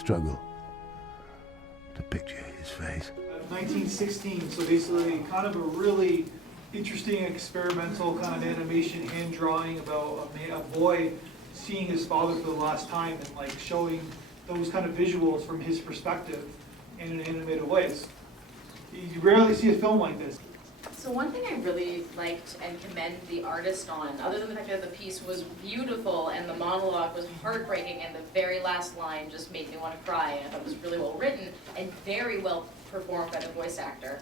struggle to picture his face. 1916, so basically kind of a really interesting experimental kind of animation hand drawing about a boy seeing his father for the last time and like showing those kind of visuals from his perspective in an animated ways. You rarely see a film like this. So one thing I really liked and commend the artist on, other than the fact that the piece was beautiful and the monologue was heartbreaking and the very last line just made me want to cry, and I thought it was really well written and very well performed by the voice actor,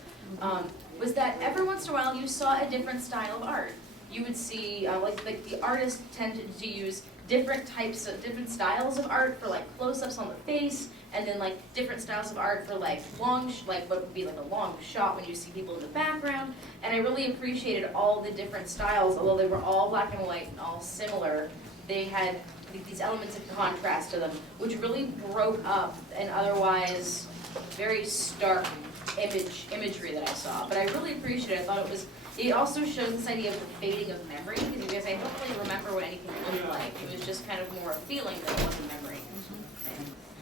was that every once in a while you saw a different style of art. You would see, like the artist tended to use different styles of art for like close-ups on the face, and then like different styles of art for like what would be like a long shot when you see people in the background. And I really appreciated all the different styles, although they were all black and white and all similar. They had these elements of contrast to them, which really broke up an otherwise very stark imagery that I saw. But I really appreciated it. I thought it also shows this idea of the fading of memory, because I don't really remember what anything looked like. It was just kind of more a feeling than it was a memory.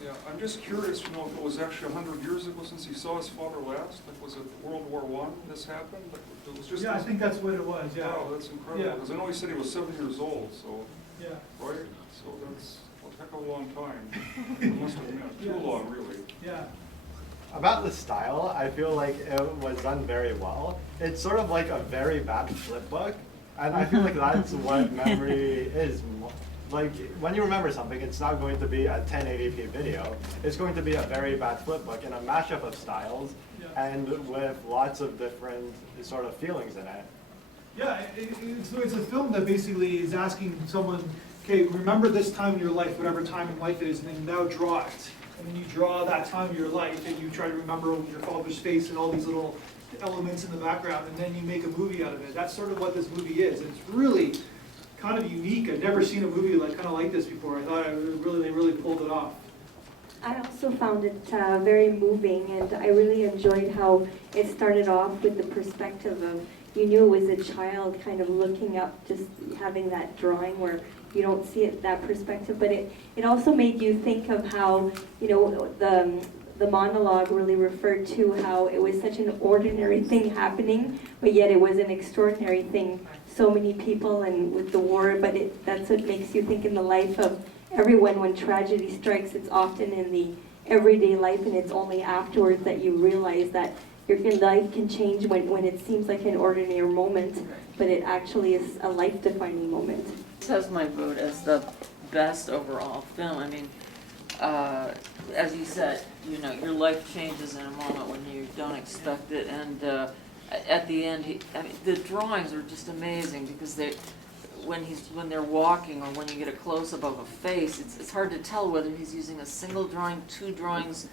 Yeah, I'm just curious, if it was actually 100 years ago since he saw his father last. Like, was it World War I this happened? Like, it was just. Yeah, I think that's what it was. Yeah. Wow, that's incredible. Because I know he said he was 70 years old. So. Yeah. Right. So that's a heck of a long time. I must admit, too long, really. Yeah. About the style, I feel like it was done very well. It's sort of like a very bad flip book, and I feel like that's what memory is. Like, when you remember something, it's not going to be a 1080p video. It's going to be a very bad flip book and a mashup of styles, and with lots of different sort of feelings in it. Yeah, it's a film that basically is asking someone, okay, remember this time in your life, whatever time in life it is, and then now draw it. And then you draw that time of your life, and you try to remember your father's face and all these little elements in the background, and then you make a movie out of it. That's sort of what this movie is. It's really kind of unique. I've never seen a movie like this before. I thought they really pulled it off. I also found it very moving, and I really enjoyed how it started off with the perspective of, you knew it was a child kind of looking up, just having that drawing where you don't see it that perspective, but it also made you think of how, the monologue really referred to how it was such an ordinary thing happening, but yet it was an extraordinary thing. So many people, and with the war, but that's what makes you think in the life of everyone. When tragedy strikes, it's often in the everyday life, and it's only afterwards that you realize that your life can change when it seems like an ordinary moment, but it actually is a life-defining moment. This has my vote as the best overall film. I mean, as you said, your life changes in a moment when you don't expect it, and at the end, the drawings are just amazing, because when they're walking, or when you get a close-up of a face, it's hard to tell whether he's using a single drawing, 2 drawings,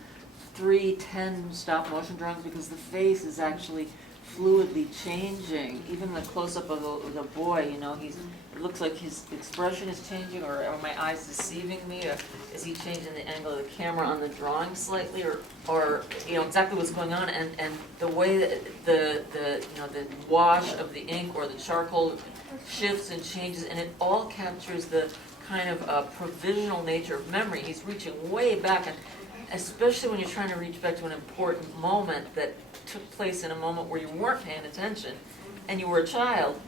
3, 10 stop-motion drawings, because the face is actually fluidly changing. Even the close-up of the boy, it looks like his expression is changing, or are my eyes deceiving me, or is he changing the angle of the camera on the drawing slightly, or exactly what's going on, and the way that the wash of the ink or the charcoal shifts and changes, and it all captures the kind of provisional nature of memory. He's reaching way back, and especially when you're trying to reach back to an important moment that took place in a moment where you weren't paying attention and you were a child,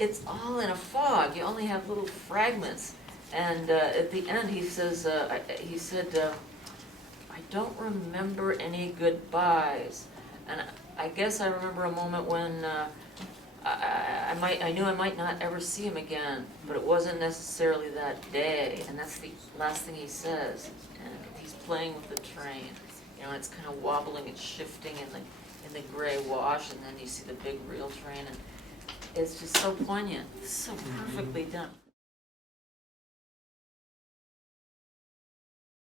it's all in a fog. You only have little fragments. And at the end he said, I don't remember any goodbyes. And I guess I remember a moment when I knew I might not ever see him again, but it wasn't necessarily that day. And that's the last thing he says. And he's playing with the train. It's kind of wobbling and shifting in the gray wash, and then you see the big real train, and it's just so poignant. It's so perfectly done.